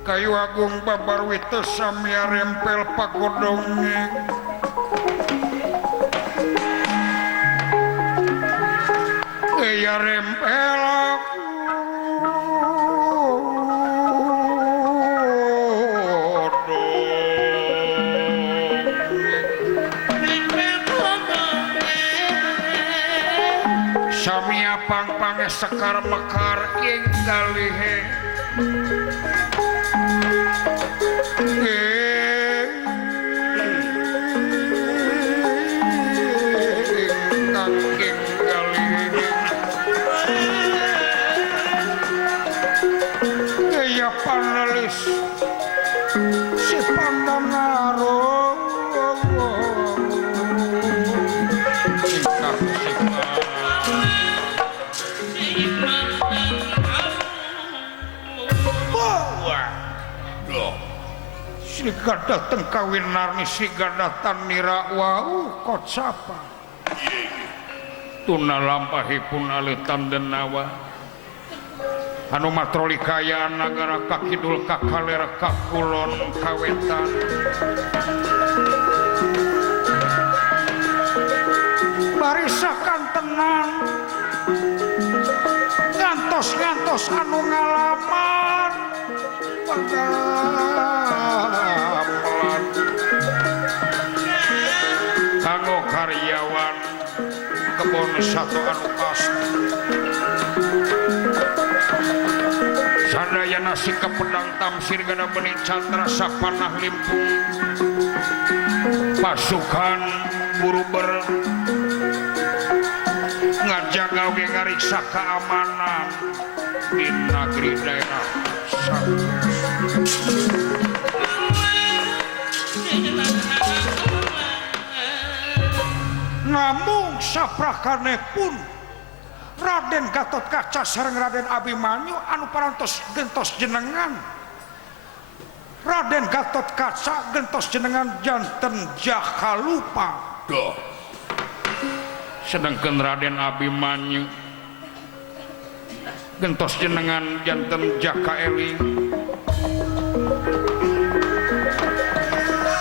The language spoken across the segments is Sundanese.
kayu agung babarwita samia rempel pagodonge ya rempel samia pang-pange sekar mekar ing galihe ingkang ing galihe ya panelis si pandangaro ingkang siga dateng kawin narni siga datang nira wau kot sapa tuna lampahipun alitan denawa anu matroli kayaan nagara kakidul kakaler kakulon kawetan barisakan tenang ngantos anu ngalaman kanggo karyawan kebon satu anu pasti sadayana sikap pedang tamsir gana benih candra sapanah limpung pasukan buru ber ngajaga oge ngariksa keamanan di negeri daerah namun saprakane pun Raden Gatotkaca sareng Raden Abimanyu anu parantos gentos jenengan Raden Gatotkaca gentos jenengan janten Jakalupa sedangkan Raden Abimanyu gentos jenengan janten Jaka Eling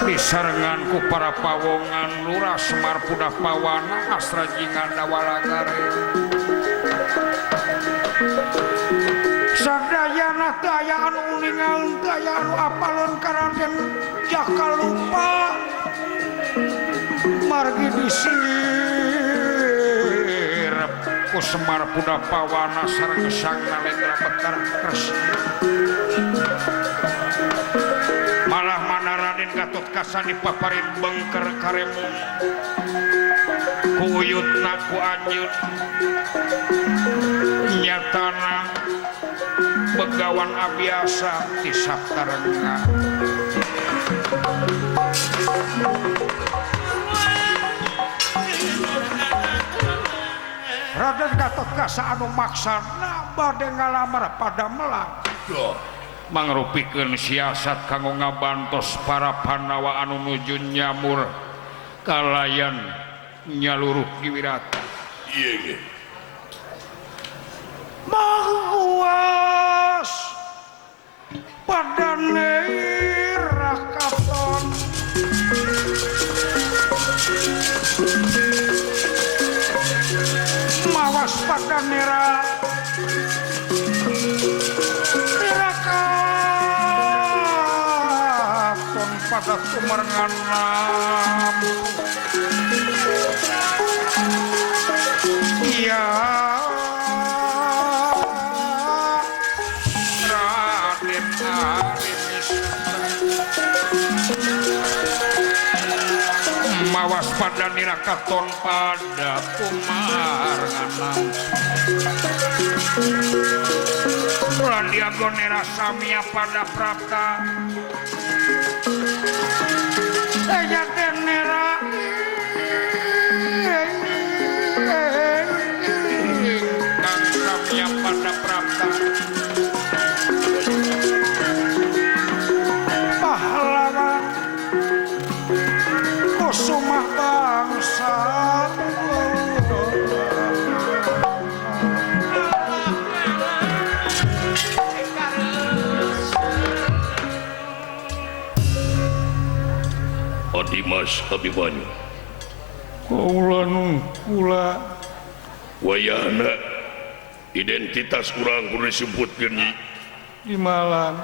disarengan ku para pawongan Lurah Semar Pudah Pawana Asra Jinganda Walagare sadayana daya anu uningan daya anu apalon Raden Jakalupa margi disir ku Semar Pudah Pawana sareng Sang Nalendra Bekar Kresna malah mana Raden Gatotkaca dipaparin bengker karemung ku uyutna ku anyut nyatana begawan abiasa di Saptarenga Raden Gatotkaca anu maksana bade ngalamar pada melang mangrupikeun siasat kanggo ngabantos para Pandawa anu nuju nyamur kalayan nyaluruh Kiwirata mahuas pada Rakaton mawas pada Nera Rakaton pada Kumarenganam iya Raden Arimis mawas pada Nirakaton pada Kumarenganam Randiago Nera Samia pada Prapta Jaten Nera Kang Samia pada Prapta pahlawan kusumah bangsa Dimas Abimanyu pula wayahna identitas urang kudu disebutkeun nyi di malam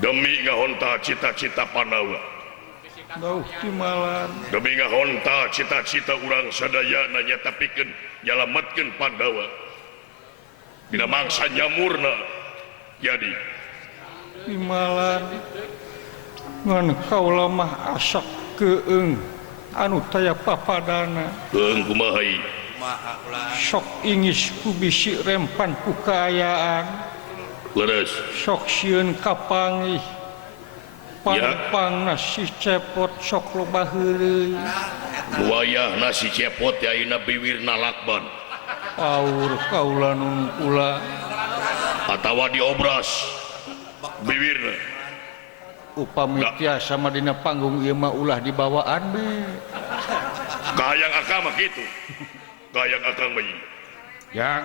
demi ngahonta cita-cita Pandawa dauh di malam demi ngahonta cita-cita urang sadayana nyata pikeun nyalametkeun Pandawa dina mangsa nyamurna jadi di malam ngan kaula mah asak keung anu taya papadana keung kumaha ieu sok ingis ku bisi rempan ku kaayaan leres sok sieun kapangih pang nasi cepot sok loba heuleuy wayah nasi cepot ya ayeuna biwirna lakban aur kaula nun kula atawa diobras biwirna upami tiasa sama dina panggung ieu mah ulah dibawaan be kahayang akang mah kitu kahayang akang mah ieu yang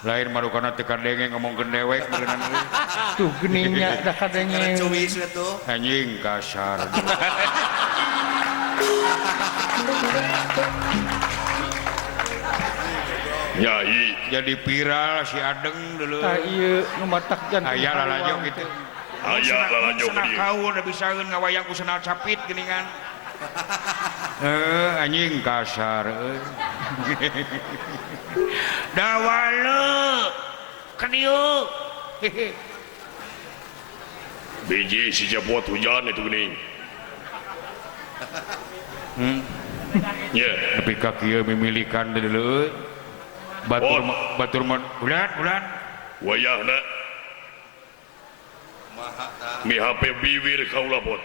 lain marukana tekan dengeng ngomongkeun dewek beunang euy tuh geningnya da kadengeng anjing kasar nyai jadi viral si adeng dulu tah ieu nu matak jantung aya lalajo kitu aya lalajo dieu kaun da bisaeun ngawayang ku senal capit geuningan anjing kasar euy dawalu kadieu biji si cepot hujan itu geuning tapi ka kieu mimilikan deuleu batur bulan wayahna mi HP bibir kaula pot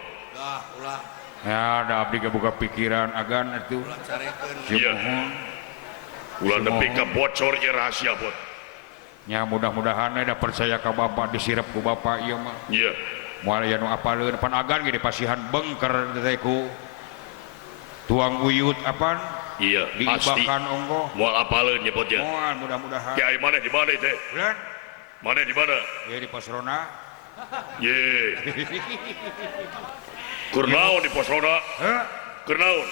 ya da abdi buka pikiran agan atuh iya ulah nepi ka bocor ieu rahasia pot nya mudah-mudahan da percaya ka bapa disirep ku bapa ieu mah iya moal aya nu apaleun pan agan ge dipasihan bengker teh ku tuang uyut apaan iya pasti diibakan onggoh moal apaleun nya pot ya moal mudah-mudahan kiai maneh di mana teh bulan maneh di mana ya di pos rona ye keur naon di pos roda keur naon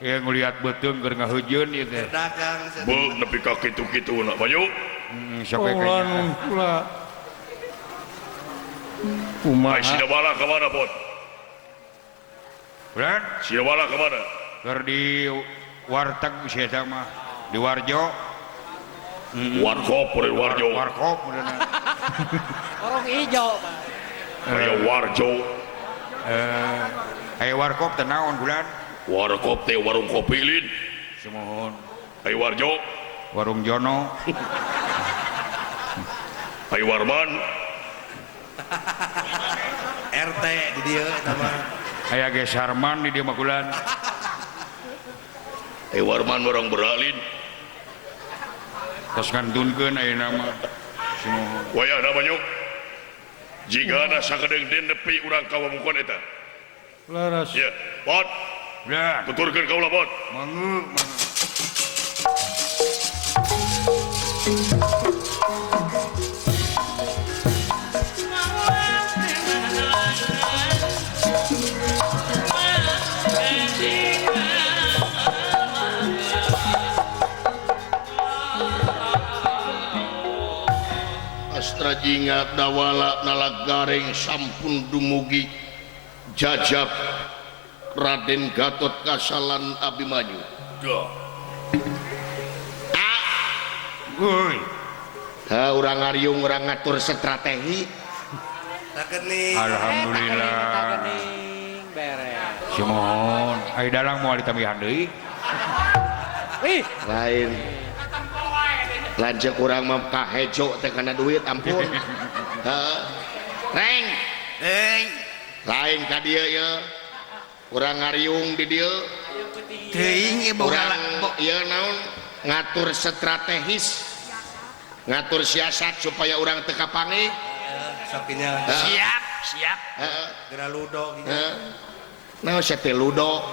ya ngelihat betung keur ngahujeun ieu teh beuk nepi ka kitu-kituna banyu sampai kayaknya pula kumaha sida bala ka mana pot bulan sida bala ka mana keur di warteg si eta mah di Warjo warkop warjo warkop bener orang ijo aya warjo aya warkop teh naon bulan warkop teh warung kopi lin semohon aya warjo warung Jono aya warman RT di dieu eta mah aya ge Sarman di dieu mah bulan aya warman orang beralin tos ngantunkeun ayeuna mah semohon wayah namanya jigana sakadeng den nepi urang kawamukon eta laras ya pot bulan tuturkeun kaula pot mangeuk Astra jingat dawala nalagaring sampun dumugi jajab Raden Gatot Kasalan Abimanyu Woi urang ngariung urang ngatur strategi alhamdulillah gening beres semohon aya dalang moal ditambihan deui lain lanjut kurang mah kahejo teh kana duit ampun reng lain ka dieu ye urang ngariung di dieu teuing ieu urang ieu naon ngatur strategis ngatur siasat supaya urang teu kapangih sakinya siap geura ludo gitu naon sia teh ludo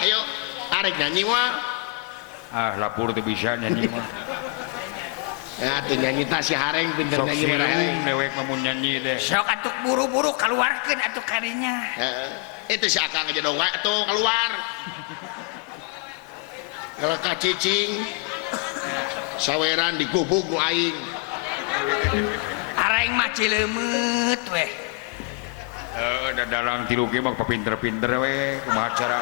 ayo arek nyanyi mah lapur teu bisa nyanyi mah Ya tuh nyanyi tas si Hareng pinter sok nyanyi mana sirung dewek mau nyanyi deh Sok atuk buru-buru keluarkan atuk karinya. itu si Akang aja dong tuh keluar kalau kacicing saweran digubuk ku aing Areng mah cileumut weh. dalang tilu ge mah pinter-pinter we kumaha cara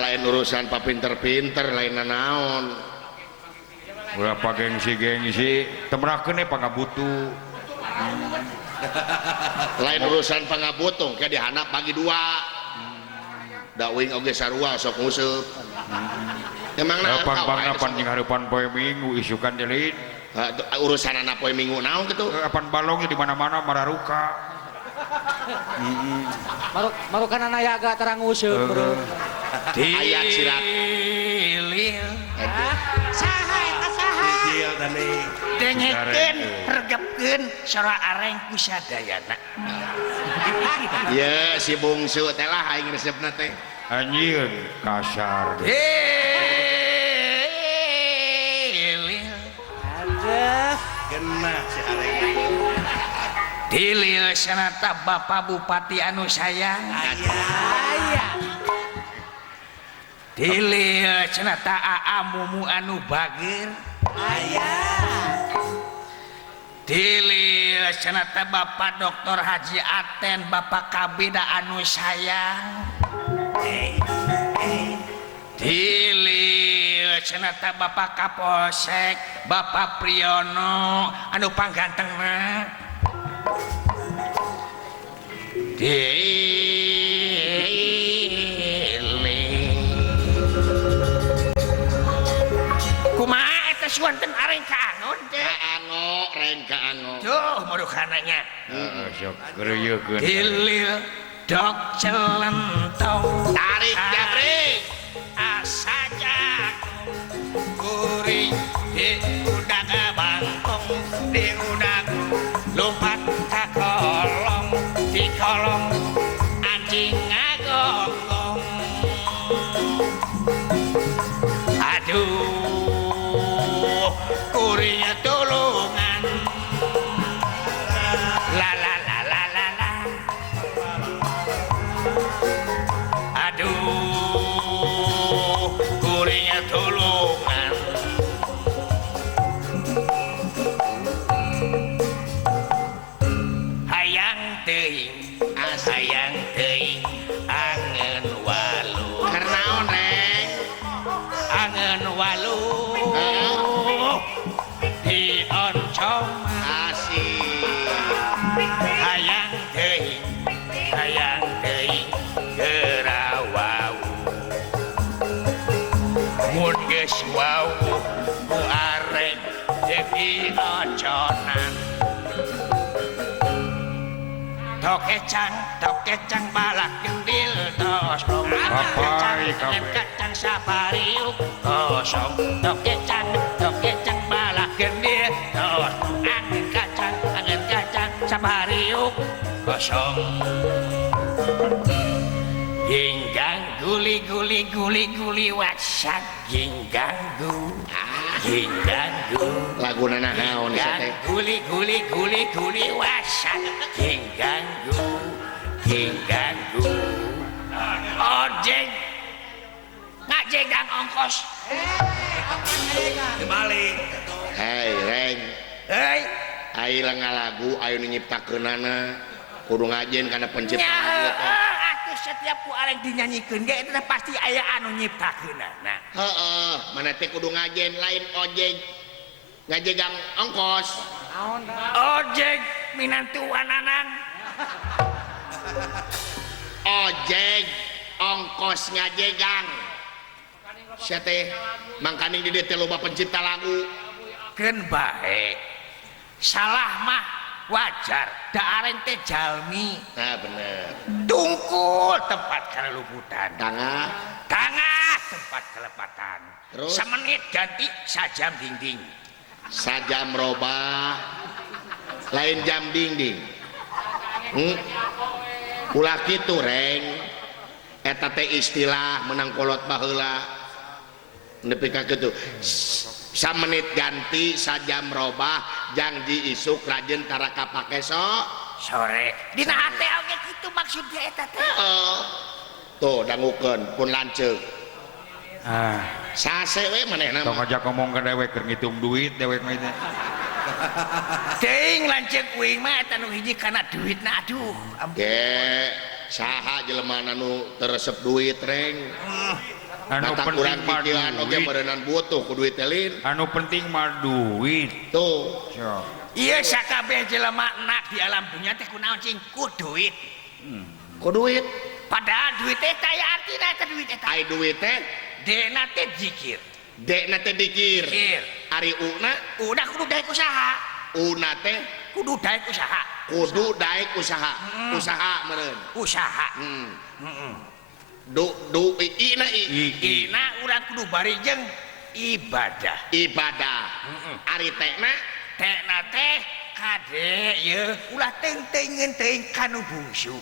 lain urusan papinter-pinter lain naon berapa gengsi temerakeun pangabutu lain urusan pangabutung kayak dihanap bagi dua dawing oge sarua sok nguseup emang Pan panjing hareupan poe Minggu isukan jelid urusan anak poe Minggu naon gitu pan balongnya di mana-mana mararuka Marukan anak yaga terang useup bro. ayat sirat Saha eta saha? Dijil tadi. Dengekeun, regepkeun sora areng ku sadayana. ya si bungsu teh lah aing resepna teh anjir kasar Aduh. Genah si Areng. Dilil sanata Bapak Bupati anu sayang. Aya. Dilil sanata Aa Mumu anu bageur. Dilil sanata Bapak Dr. Haji Aten Bapak Kabida anu sayang. Dilil sanata Bapak Kapolsek Bapak Priyono anu panggantengna. Kumaha eta suanten areng ka angon teh? Kaango reng kaango Tuh marukananya. sok geureuyekeun Dilil dok celentong tarik jabrik asa jagung kuring di udag bangkong di udag lompat ka kolong di kolong anjing ngagonggong aduh kuringnya tulungan la la la la la la aduh kuringnya tulungan hayang teuing hayang teuing angeun walu karnaon reng angeun walu di oncom asih hayang teuing gerawau mun geus wau ku areng deui oconan tokecang balak gendil tos Papai, kacang kape. kacang sapariuk kosong tokecang balak gendil tos angin kacang sapariuk kosong hinggang guli wasak hingganggu laguna naon teh guli wasak hingganggu ojek ngajegang ongkos Dibalik. hei reng hei aing ngalagu ayo nyiptakeunana kudu ngajen kana penciptaan ieu teh atuh setiap ku areng dinyanyikeun ge eta pasti aya anu nyiptakeunana heeh mana teh kudu ngajen lain ojek ngajegang ongkos ojek minantu ananang ojek ongkos ngajegang sia teh mangkaning di dieu teh loba pencipta lagu keun bae salah mah wajar da areng teh jalmi nah bener tungkul tempat kaluluputan tangah tempat kelepatan Terus? semenit ganti sajam dinding sajam robah lain jam dinding ulah kitu reng eta teh istilah menang kolot baheula nepi ka kitu samenit ganti sajam robah janji isuk rajin tara kapake sore dina hate oge kitu maksudnya eta teh tuh dangukeun pun lanceuk sase we manehna tong aja ngomong ke dewek keur ngitung duit dewek mah teh teuing lanceuk uing mah eta nu hiji kana duitna aduh ge saha jelema anu teresep duit reng anu mata penting kurang mah pikiran oge duit berenang butuh ku duit telin anu penting mah duit tuh iya sakabeh jelema nak di alam dunia teh kunaon cing ku duit ku duit padahal duit teh aya artina eta duit eta ai duit teh dena teh zikir dekna teh dikir zikir ari una udah kudu daek usaha una teh kudu daek usaha kudu daek usaha usaha meureun usaha du ina ina urang kudu bari jeung ibadah ari tekna teh kade ye ulah teng-tengeun teuing kanu bungsu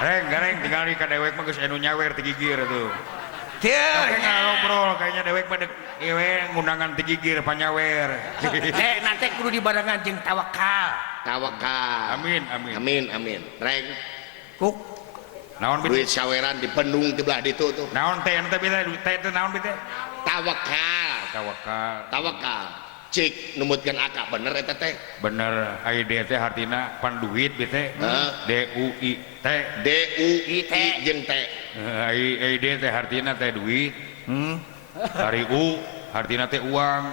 reng tinggal di ka dewek mah geus anu nyawer ti gigir tuh teu ngobrol kayaknya dewek mah ewe ngundangan ti gigir panyawer teh nanti kudu dibarengan jeung tawakal amin reng kuk naon duit saweran dipendung di belah ditu tuh naon teh anu teh bisa teh teh naon teh tawakal cik numutkeun akak bener eta teh bener ide teh artina pan duit bete DUI jeung teh ide teh artina teh duit hari U artina teh uang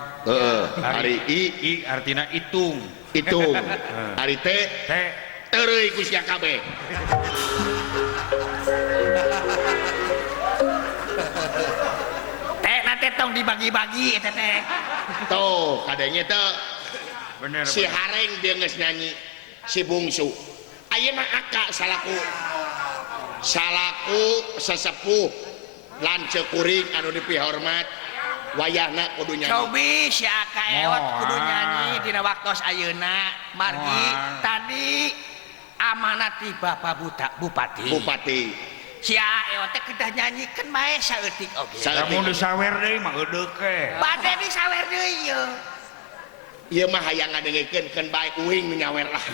hari I artina itung hari teh teureui ku sia kabeh tong dibagi-bagi eta teh tuh kadenya teh bener si hareng dia geus nyanyi si bungsu ayeuna akak salaku sesepuh lanceuk kuring anu dipihormat wayahna kudu nyanyi cobi si aka ewot kudu nyanyi dina waktos ayeuna margi tadi amanat ti Bapak Bupati si ewot teh kedah nyanyikeun bae saeutik oge lamun disawer deui mah eudeuh ke bade disawer deui ye ieu mah hayang ngadengekeun keun bae uing nu nyawer lah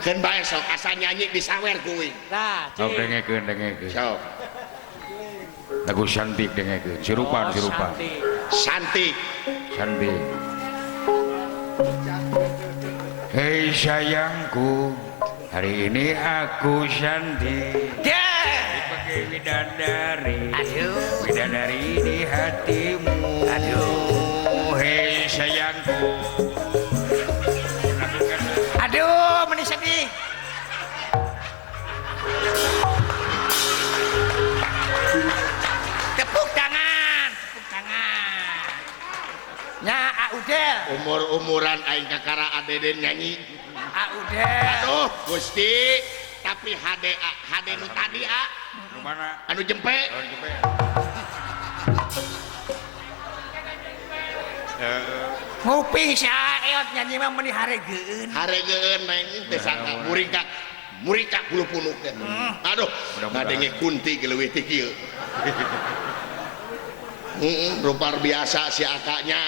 keun bae sok asa nyanyi disawer ku uing nah sok dengekeun sok lagu cantik dengekeun sirupan cantik hei sayangku hari ini aku cantik sebagai bidadari di hatimu hei sayangku aduh meni sedih tepuk tangan nya Audel umuran aing kakara adeden nyanyi Audel aduh Gusti tapi HD nu tadi mana anu jempe nguping si Aeot nyanyi mah meni haregeun neng teh sangka murika bulu punuk teh aduh ngadenge kunti geleuwih ti kieu rupa biasa si akaknya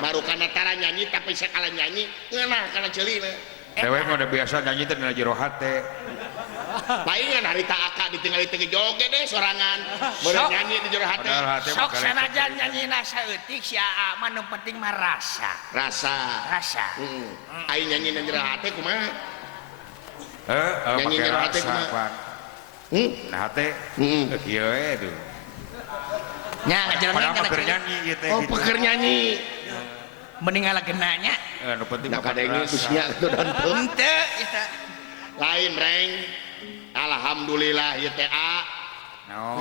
marukana tara nyanyi tapi sekala nyanyi ngeunah kana ceulina dewek mah udah biasa nyanyi teh dina jero hate palingan harita akak ditinggali teu joget deh sorangan beurang nyanyi di jero hate sok sanajan nyanyina saeutik si Aa mah nu penting mah rasa aing nyanyi di jero hate kumaha nyanyi jero hate kumaha nah hate kieu we tuh nya ngajelengan kana keur nyanyi ieu teh peker nyanyi mending ngalageunanya nu penting mah kadenge kusnya atuh dan henteu eta lain reng alhamdulillah ieu teh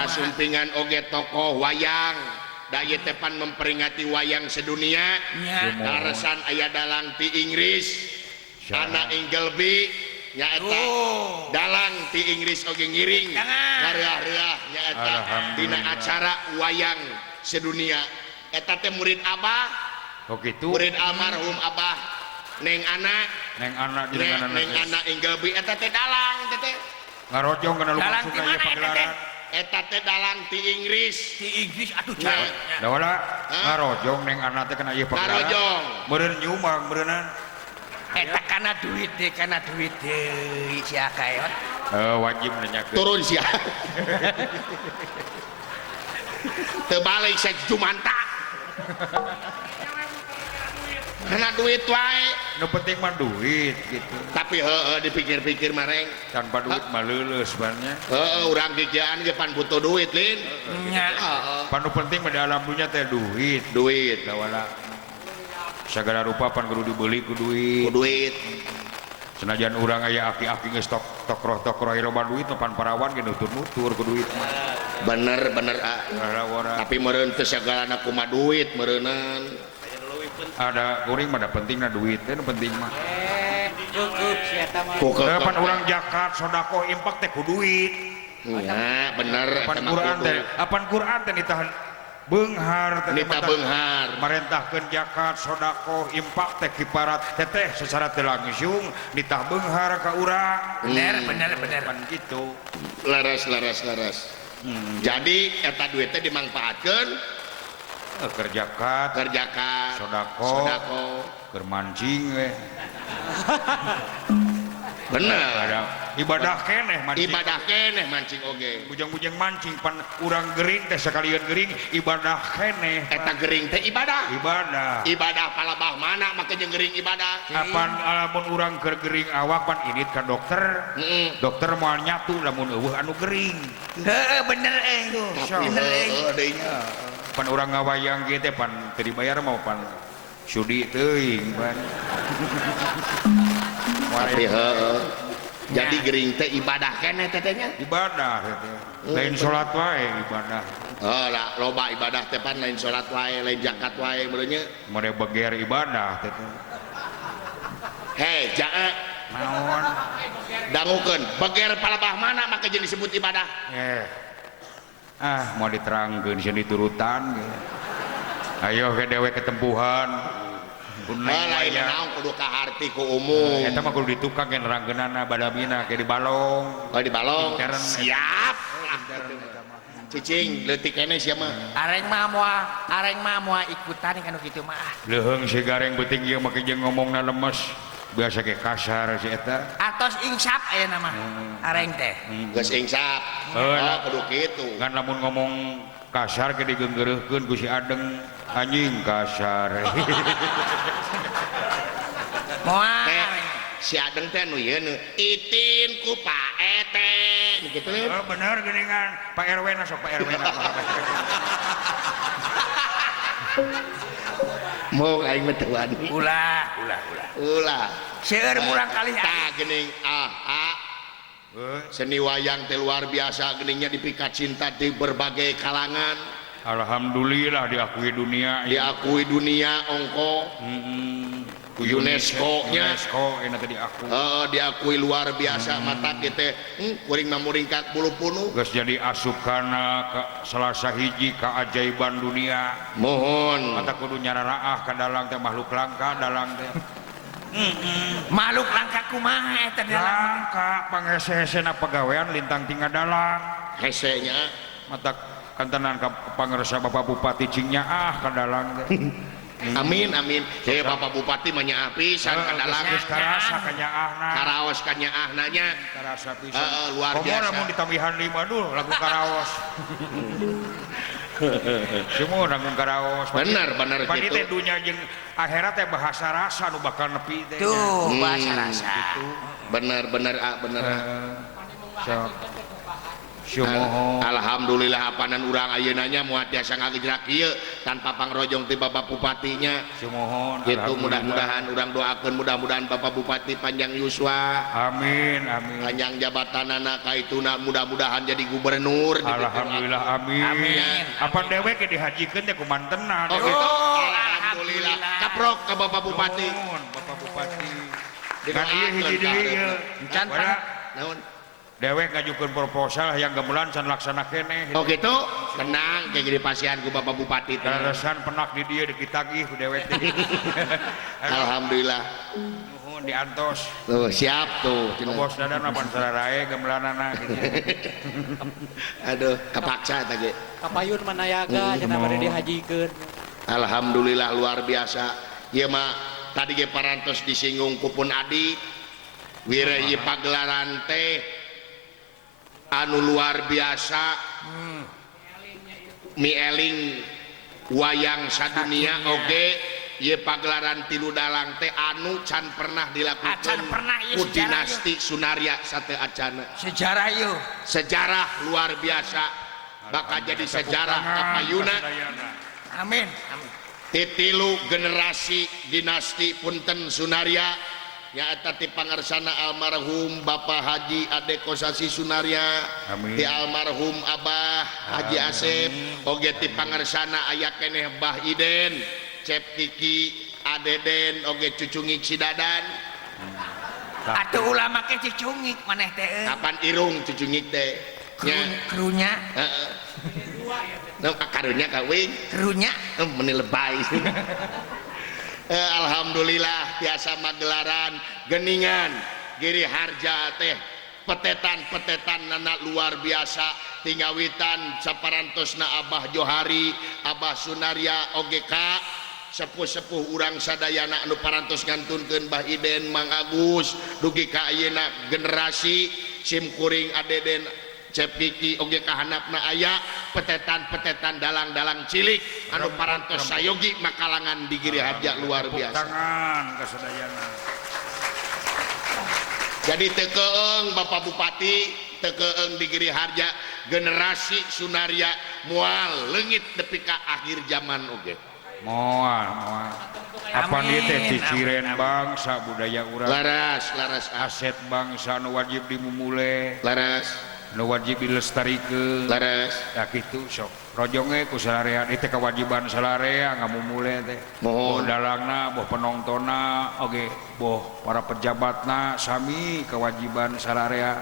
kasumpingan oge tokoh wayang da ieu teh pan memperingati wayang sedunia daresan aya dalang ti Inggris anak Ingleby nyaeta dalang ti Inggris oge ngiring ngareah-reah nyaeta dina acara wayang sedunia eta teh murid Abah oh gitu murid almarhum Abah Neng anak jenengan Neng anak Ingleby eta teh dalang teh ngarojong kana dalang lumangsung di aya mana eta teh pagelaran eta teh dalang ti Inggris aduh Nah, da wala ngarojong neng anak teh kana ieu perkara Ngarojong. meureun nyumang meureunna eta kana duit deui sia kaeot wajib nanyakeun turun sia teu balik sa Jumanta karena duit wae nu penting mah duit gitu tapi heueuh dipikir-pikir mareng tanpa duit mah leuleus sebenarnya urang gigian ge pan butuh duit lin nya panu penting mah di alam dunya teh duit duit da wala sagala rupa pan kudu dibeli ku duit duit senajan urang aya aki-aki geus tokroh loba duit mah pan parawan ge nutur-nutur ku duit mah bener wara tapi meureun teh sagalana kumaha duit meureunan ada kuring mah da pentingna duit teh nu penting mah cukup sia eta mah pan urang zakat sedekah impak teh ku duit ya bener apan Quran teh nitahan beunghar teh nita beunghar marentahkeun zakat sedekah impak teh kiparat teteh secara teu langsung nitah beunghar ka urang bener pan kitu laras jadi eta duit teh dimanfaatkeun kerjakat sedekah keur mancing we bener ada ibadah keneh mancing oge bujang-bujang mancing pan urang gering teh sekalian gering ibadah keneh eta gering teh ibadah palabah mana make jeung gering ibadah apan lamun urang keur gering awak pan init ka dokter dokter moal nyatu lamun eueuh anu gering heeh bener pan urang ngawayang ge teh pan teu dibayar mah pan sudi teuing pan tapi jadi gering teh ibadah keneh tetehnya ibadah teh lain salat wae ibadah lah loba ibadah teh pan lain salat wae lain zakat wae beureunya mode beger ibadah teh heh jangan naon dangukeun beger palabah mana make jeung disebut ibadah mau diterangkeun sieun diturutan ayo ke dewe ketempuhan lain naon kudu kaharti ku umum eta mah kudu ditukang ke nerangkeunana badamina ke di balong di balong intern siap cicing leutik keneh sia mah areng mah moal ikutan kana kitu mah leuheung si gareng beuting ieu make jeung ngomongna lemes biasa ke kasar si eta atos insap aya nama areng teh geus insap kudu kitu kan lamun ngomong kasar ke digeunggeureukkeun ku si adeng anjing kasar moal si adeng teh nu ieu itin ku Pak Ete kitu leuh bener geuningan Pak RW na sok Pak RW na mau aing mah teu wani ulah seueur murang kali tah geuning seni wayang teh luar biasa geuningnya dipikat cinta di berbagai kalangan alhamdulillah diakui dunia ongko UNESCO nya enak diakui diakui luar biasa mata kita kuring mamuringkat bulu punu geus jadi asupkana Selasa hiji keajaiban dunia mohon mata kudu nyararaah ka dalang teh makhluk langka dalang teh makhluk langka kumaha eta langka pangese-hesena pagawean lintang tinggal dalang hesenya mata kantenan ka pangersa Bapak Bupati cingnya ka dalang teh amin heh Bapak Bupati mah nyaah pisan ka dalang geus karasa ka nyaahna karaos ka nyaahna nya karasa pisan luar biasa lamun ditambihan 5 dul lagu karaos semua nanggung karaos bener pan gitu teh dunya jeung akhirat teh bahasa rasa nu bakal nepi teh tuh bahasa rasa gitu bener alhamdulillah apanan urang ayeuna nya moal tiasa ngagejrak ieu tanpa pangrojong ti Bapak Bupatinya sumohon gitu mudah-mudahan urang doakeun mudah-mudahan Bapak Bupati panjang yuswa amin panjang jabatanana kaituna mudah-mudahan jadi gubernur alhamdulillah amin apa dewe ke dihajikeun teh ku mantenna alhamdulillah kaprok ka Bapak Bupati Bapak Bupati dengan ieu hiji deui can naon dewek ngajukeun proposal yang gamelan can laksana keneh oh gitu tenang kayak jadi pasian ku Bapak Bupati resan penak di dieu ditagih ku dewek teh alhamdulillah diantos tuh siap tuh bos dadan lapan sararae gamelanana gitu. Aduh kepaksa tadi kapayun manayaga cenah bade dihajikeun. Alhamdulillah luar biasa ieu mah tadi ge parantos disinggung kupun Adi wireuh pagelaran teh anu luar biasa mieling wayang sadunia oge ieu pagelaran tilu dalang teh anu can pernah dilakukan ku dinasti Sunaria sate acana sejarah yuk sejarah luar biasa bakal jadi sejarah kapayuna amin titilu generasi dinasti punten Sunaria nyaeta ti pangarsana almarhum Bapak Haji Ade Kosasi Sunaria ti almarhum Abah Haji Asep oge ti pangarsana aya keneh Bah Iden Cep Kiki Adeden oge cucungik si Dadan atuh ulama ke cucungik maneh teh kapan irung cucungik teh krunya heeh karunya kawin krunya meni lebay Alhamdulillah biasa magelaran geningan Giri Harja teh petetan-petetan nana luar biasa tinggawitan saparantosna Abah Johari Abah Sunaria OGK sepuh-sepuh urang sadayana anu parantos ngantunkeun Bah Iden Mang Agus dugi ka ayeuna generasi simkuring Adeden Cepiki oge kahanapna aya petetan-petetan dalang-dalang cilik anu parantos sayogi makalangan di Giri Harja luar biasa. Tangan kasadayana. Jadi tekeeng Bapak Bupati, tekeeng di Giri Harja generasi Sunaria moal leungit nepi ka akhir zaman oge. Moal. Apa dieu teh ciciren bangsa budaya urang. Laras Aset bangsa anu wajib dimumule. laras Nu wajib dilestarikeun. laras Ya kitu sok. Rojonge ku salarea ieu teh kewajiban salarea ngamumule teh. Boh mohon dalangna, boh penontonna, oge boh para pejabatna sami kewajiban salarea.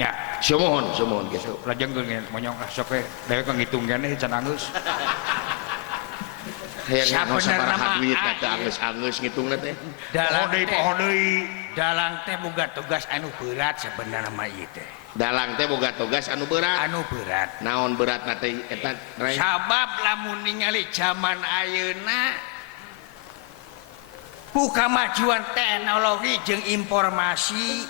Nya, sumohon gitu. lajengkeun ngen monyong sok we daek ngitung keneh can angeus. Hayang ngos Sabenerna sabaraha mah duit teh angeus ngitungna teh. Poho deui. dalang teh boga tugas anu berat sebenarnya mah ieu teh Dalang teh boga tugas anu berat. anu berat Naon beratna teh eta Ray? sabab lamun ningali zaman ayeuna ku kamajuan teknologi jeung informasi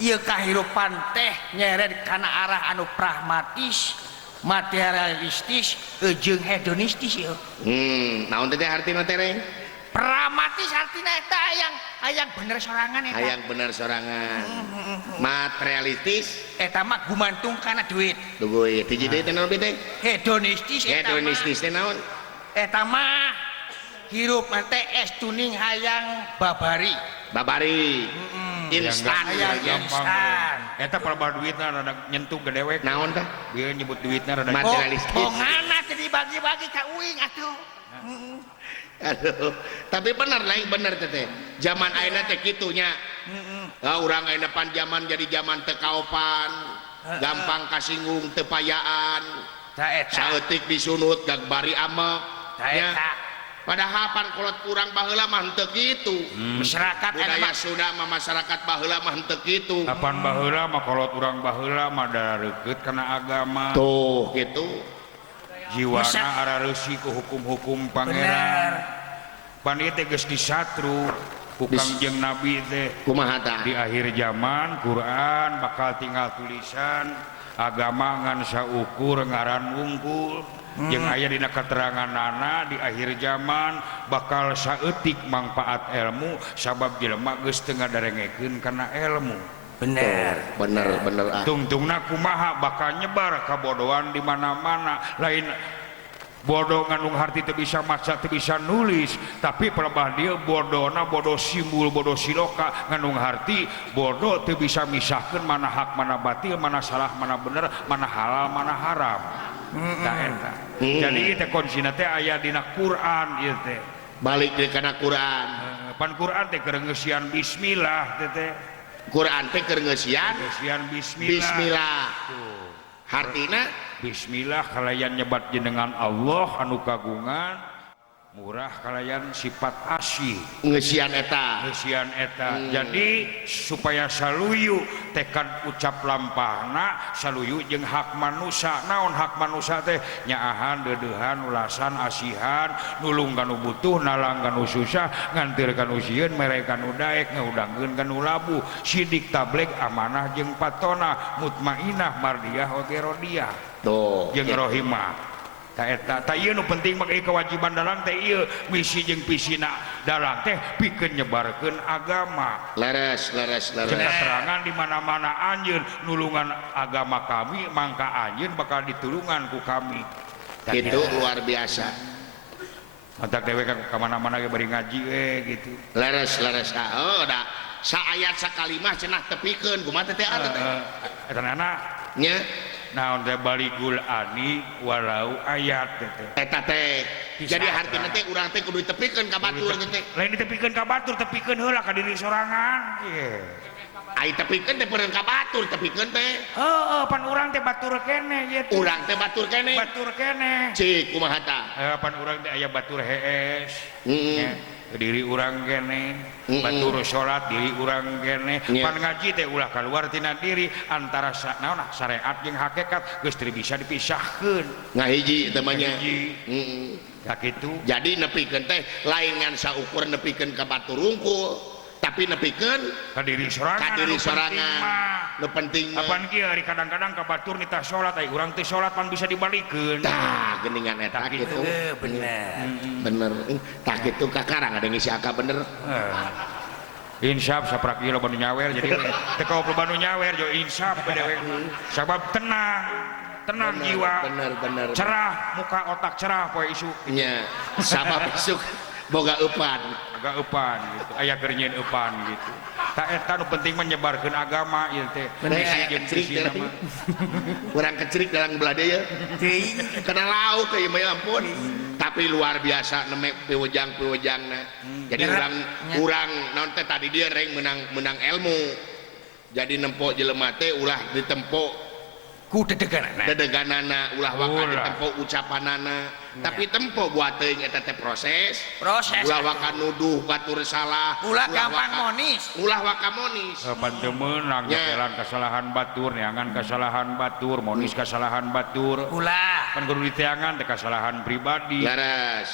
ieu kahirupan teh nyeret kana arah anu pragmatis materialistis jeung hedonistis ieu Naon teh artina teh Ray? pragmatis artina eta hayang bener sorangan eta Hayang bener sorangan. Materialistis eta mah gumantung kana duit tuluy hiji deui teh naon teh? hedonistis Hedonistis teh naon? eta mah hirup teh es tuning hayang babari Babari. Instan hayang instan Eta palabar duitna rada nyentuh ke dewek. naon teh? Dia nyebut duitna rada Materialistis. bongana teh dibagi-bagi ka uing atuh Aduh, tapi bener lain bener teh. Zaman ayeuna teh kitu nya. Urang ayeuna pan zaman jadi zaman teu kaopan, gampang kasinggung teu payaan. ta eta Saeutik disunut gag bari amok. ta eta Padahal pan kolot urang baheula mah henteu kitu. masyarakat eta Budaya mah Sunda mah masyarakat baheula mah henteu kitu. Kapan baheula mah kolot urang baheula mah dareukeut kana agama. Tuh gitu. Jiwana arareusi ku hukum-hukum pangeran. Pan ieu teh geus disatru ku Kangjeng Nabi teh. Kumaha tah? Di akhir zaman Quran bakal tinggal tulisan agama ngan saukur ngaran wungkul jeung aya dina keteranganana di akhir zaman bakal saeutik manfaat ilmu sabab jelema geus teu ngadarengekeun kana ilmu. bener Bener Tungtungna kumaha bakal nyebar kabodohan di mana-mana lain bodoh ngandung harti teu bisa maca teu bisa nulis tapi pelebah dia bodona bodoh simbol bodoh siloka ngandung harti bodoh teu bisa misahkeun mana hak mana batil mana salah mana bener mana halal mana haram tah eta jadi ieu teh konsina teh aya dina Quran ieu teh balik deui kana Quran. pan Quran teh keur ngeusian bismillah teh Quran teh keur ngeusian ngeusian bismillah bismillah. Hartina bismillah kalayan nyebat jenengan Allah anu kagungan murah kalian sifat asih ngesian eta kesian eta jadi supaya saluyu tekad ucap lampahna saluyu jeung hak manusia naon hak manusia teh nyaahan dedehan ulasan asihan nulung kanu butuh nalang kanu susah ngantir kanu sieun mere kanu daek ngaudangkeun kanu labu sidik tablek amanah jeung patona mutmainah mardiyah oge rodiah tuh jeung rohimah tak iya nu penting make kewajiban dalang teh iya misi jeung pisina dalang teh pikeun nyebarkeun agama leres keterangan di mana-mana anjeun nulungan agama kami mangka anjeun bakal ditulungan ku kami itu luar biasa mantak dewe ka mana-mana ge bari ngaji gitu leres oh da saayat sakalimah cenah tepikeun kumaha teh ada teh eta nana nya naon teh baligul ani walau ayat teh eta teh jadi hartina teh urang teh kudu tepikeun ka batur teh lain ditepikeun ka batur tepikeun heula ka diri sorangan ai tepikeun teh peureun ka batur tepikeun teh heeh pan urang teh batur kene ieu teh urang teh batur kene cik kumaha tah pan urang teh aya batur hees ke diri urang kene batur salat diri urang kene pan ngaji teh ulah kaluar tina diri antara naon syariat jeung hakikat geus teu bisa dipisahkeun ngahiji teh mah nya ya kitu jadi nepikeun teh lain ngan saukur nepikeun ka batur unggul tapi nepikeun ka diri sorangan nu penting apaan kieu ari kadang-kadang ka batur nita salat ai urang teh salat pan bisa dibalikeun tah geuningan eta kitu bener tah kitu kakarang ada ngisi aka bener insaf saprak ieu loba nu nyawer jadi teu ka loba nu nyawer jo insaf dewe sabab tenang jiwa bener cerah muka otak cerah poe isu nya sabab isuk boga eupan gitu aya keur nyieun eupan gitu tak eta nu penting menyebarkeun agama ieu teh urang kecrik dalam belade ya kana lauk ieu mah ampun tapi luar biasa nemek piwejang-piwejangna jadi urang naon teh tadi dia reng menang ilmu jadi nempo jelema teh ulah ditempo ku dedeganana ulah waka ditempo ucapanana tapi tempo buat teuing eta teh proses ulah waka nuduh batur salah ulah gampang monis ulah waka monis pan teu meunang nyakelan kasalahan batur neangan kasalahan batur monis kasalahan batur ulah pan kudu diteangan teh kasalahan pribadi garas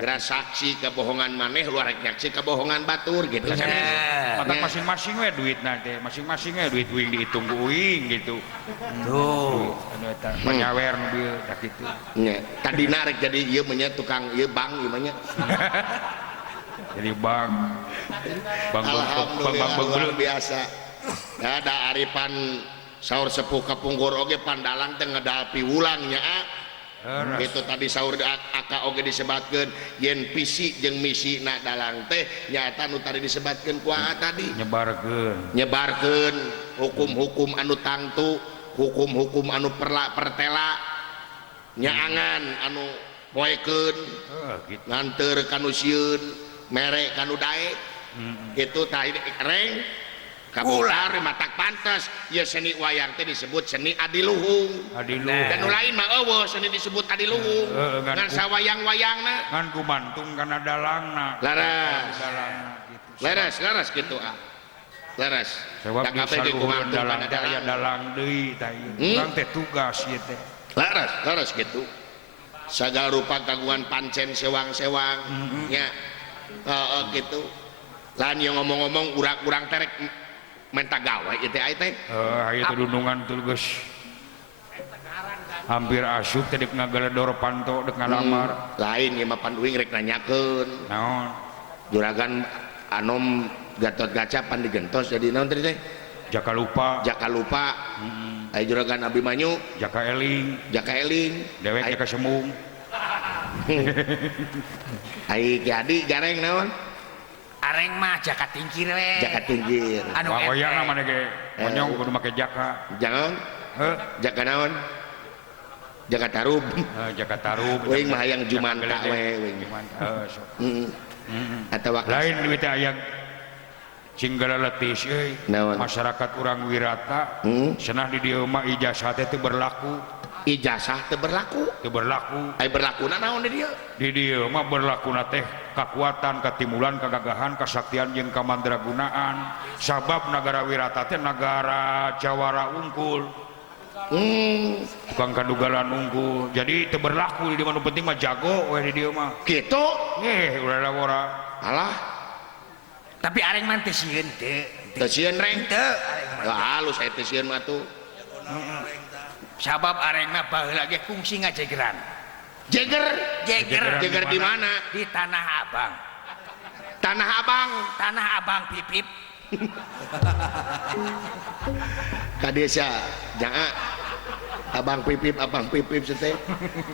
saksi kebohongan maneh lu arek nyaksi kebohongan batur gitu kan mata masing-masing we duitna teh masing-masing we duit uing dihitung ku uing gitu tuh anu eta panyawer nu dieu da kitu nya tadi narek jadi ieu mah tukang ieu bank ieu mah nya jadi bang luar biasa ada aripan saur sepuh kapunggur oge pandalang teh ngedal piwulang nya gitu tadi saur aka oge disebatkeun yen pisi jeung misi na dalang teh nyaeta nu tadi disebatkeun ku tadi nyebarkeun hukum-hukum anu tangtu hukum-hukum anu pertela nyaangan anu poekeun nganteur kanu sieun mere kanu daek gitu tah reng kabukar matak pantes ya seni wayang teh disebut seni adiluhung dan lain mah eueuh seni disebut adiluhung ngan sawayang-wayangna ngan gumantung kana dalangna leres gitu leres sebab di saluhun dalang teh aya dalang deui tah ieu urang teh tugas ieu teh leres gitu sagala rupa kagungan pancen sewang-sewang nya gitu lain yang ngomong-ngomong urang terek menta gawe ieu teh aya teh aya tudunungan tuh geus hampir asup teh dek ngageledor panto dek ngalamar lain ieu mah panduing rek nanyakeun naon juragan anom Gatot Kaca pan digentos jadi naon tadi teh jaka lupa aya juragan Abimanyu jaka eling dewek jaka semung ai Adi gareng naon areng mah jaka tingkir we anu wayangna maneh ge monyong kudu make jaka jangan jaka naon jaka tarub weuing mah hayang jumanta we weuing atawa lain duit aya cinggala letis euy masyarakat urang wirata cenah di dieu mah ijazah teh teu berlaku ijazah teu berlaku berlaku naon di dieu mah berlaku teh kekuatan ketimulan kegagahan kesaktian jeung kamandragunaan sabab negara wirata teh negara jawara unggul tukang kadugalan unggul jadi teu berlaku di mana penting mah jago we di dieu mah kitu ulah ora alah tapi areng mah teu sieun teu sieun reng teu halus saya teu sieun mah tuh sabab areng mah baheula ge kungsi ngajegeran jeger di mana di Tanah Abang Tanah Abang pipip ka desa jangan abang pipip teh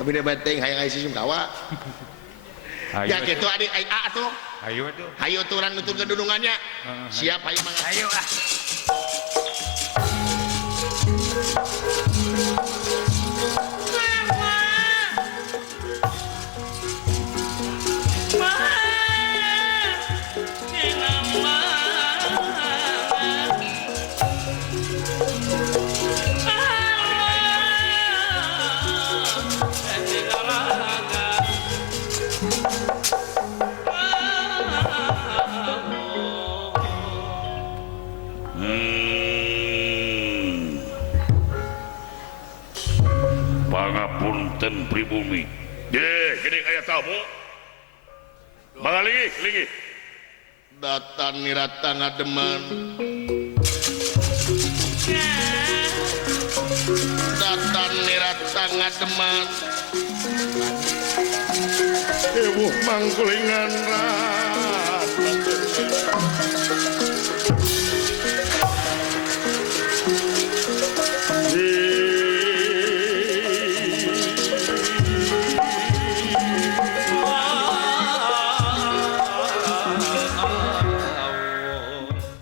tapi dia benteng hayang aya sisung kawa ya gitu adik atuh hayu turang nutur kedudungannya siap hayu mangga ayo ah Pangapunten pribumi gede aya tamu lagi datan nirata ngademan mangkulingan rat